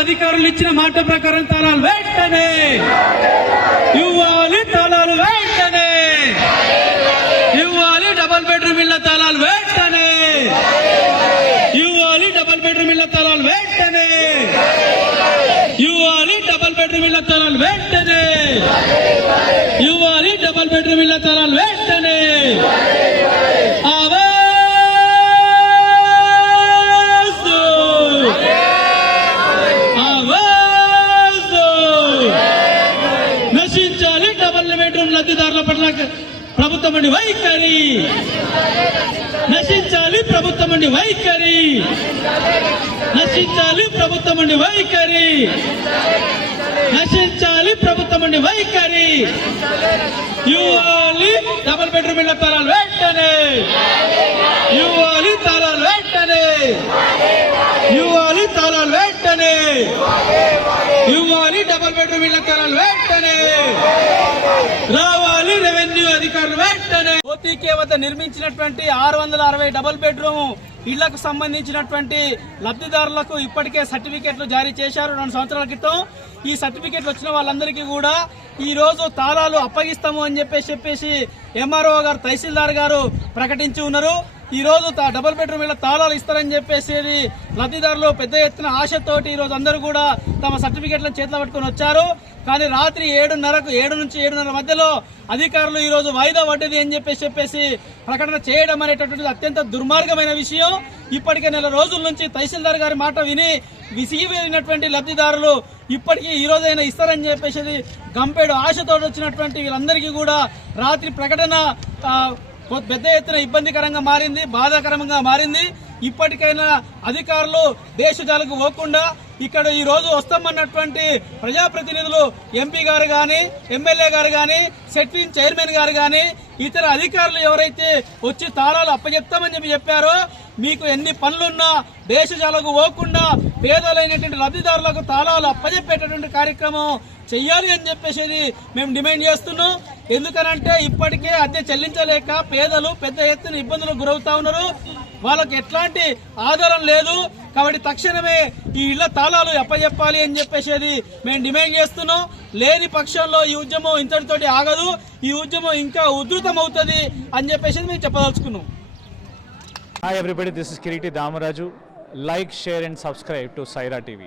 అధికారులు ఇచ్చిన మాట ప్రకారం తాళాలు వెంటనే ఇవ్వాలి, తాళాలు వెంటనే ఇవ్వాలి, డబుల్ బెడ్రూమ్ ఇళ్ల తాళాలు వెంటనే ఇవ్వాలి, డబుల్ బెడ్రూమ్ ఇళ్ల తాళాలు వెంటనే ఇవ్వాలి, డబుల్ బెడ్రూమ్ ఇళ్ల తాళాలు వెంటనే ఇవ్వాలి, డబుల్ బెడ్రూమ్ ఇళ్ల తాళాలు వెంటనే నశించాలి డబుల్ బెడ్రూమ్ లబ్ధిదారుల పట్ల ప్రభుత్వం అండి వైఖరి, నశించాలి ప్రభుత్వం అండి వైఖరి, నశించాలి ప్రభుత్వం అండి వైఖరి, నశించాలి ప్రభుత్వం అండి వైఖరి. ఇవ్వాలి డబుల్ బెడ్రూమ్ ఇళ్ల తాళాలు వెంటనే ఇవ్వాలి, తాళాలు వెంటనే ఇవ్వాలి, తాళాలు వెంటనే ఇవ్వాలి, డబుల్ బెడ్రూమ్ ఇళ్ల తాళాలు వెంటనే రావాలి, రెవెన్యూ అధికారులు వెంటనే. ఓటీకే వద్ద నిర్మించినటువంటి 660 డబుల్ బెడ్రూమ్ ఇళ్లకు సంబంధించినటువంటి లబ్ధిదారులకు ఇప్పటికే సర్టిఫికెట్లు జారీ చేశారు 2 సంవత్సరాల క్రితం. ఈ సర్టిఫికెట్లు వచ్చిన వాళ్ళందరికీ కూడా ఈ రోజు తాళాలు అప్పగిస్తాము అని చెప్పేసి ఎంఆర్ఓ గారు, తహసీల్దార్ గారు ప్రకటించి ఉన్నారు. ఈ రోజు డబుల్ బెడ్రూమ్ ఇళ్ల తాళాలు ఇస్తారని చెప్పేసి లబ్ధిదారులు పెద్ద ఎత్తున ఆశతోటి ఈ రోజు అందరూ కూడా తమ సర్టిఫికెట్లను చేతిలో పట్టుకుని వచ్చారు. కానీ రాత్రి 7 నుంచి 7:30 మధ్యలో అధికారులు ఈ రోజు వాయిదా పడ్డది అని చెప్పేసి ప్రకటన చేయడం అనేటటువంటిది అత్యంత దుర్మార్గమైన విషయం. ఇప్పటికే నెల రోజుల నుంచి తహసీల్దార్ గారి మాట విని విసిగిపోయినటువంటి లబ్ధిదారులు ఇప్పటికీ ఈ రోజైనా ఇస్తారని చెప్పేసి గంపేడు ఆశతో వచ్చినటువంటి వీళ్ళందరికీ కూడా రాత్రి ప్రకటన పెద్ద ఎత్తున ఇబ్బందికరంగా మారింది, బాధాకరంగా మారింది. ఇప్పటికైనా అధికారులు దేశజాలకు పోకుండా ఇక్కడ ఈ రోజు వస్తామన్నటువంటి ప్రజాప్రతినిధులు ఎంపీ గారు గాని, ఎమ్మెల్యే గారు గాని, సెట్టింగ్ చైర్మన్ గారు గాని, ఇతర అధికారులు ఎవరైతే వచ్చి తాళాలు అప్పచెప్తామని చెప్పారో మీకు ఎన్ని పనులున్నా దేశజాలకు పోకుండా పేదలైనటువంటి లబ్ధిదారులకు తాళాలు అప్పచెప్పేటటువంటి కార్యక్రమం చెయ్యాలి అని చెప్పేసి మేము డిమాండ్ చేస్తున్నాం. ఎందుకనంటే ఇప్పటికే అద్దె చెల్లించలేక పేదలు పెద్ద ఎత్తున ఇబ్బందులకు గురవుతా ఉన్నారు. వాళ్ళకి ఎట్లాంటి ఆధారం లేదు. కాబట్టి తక్షణమే ఈ ఇళ్ల తాళాలు అప్పచెప్పాలి అని చెప్పేసి మేము డిమాండ్ చేస్తున్నాం. లేని పక్షంలో ఈ ఉద్యమం ఇంతటితోటి ఆగదు, ఈ ఉద్యమం ఇంకా ఉధృతం అవుతుంది అని చెప్పేసి మేము చెప్పదలుచుకున్నాం. Hi everybody, this is Kiriti Damaraju. Like, share and subscribe to Saira TV.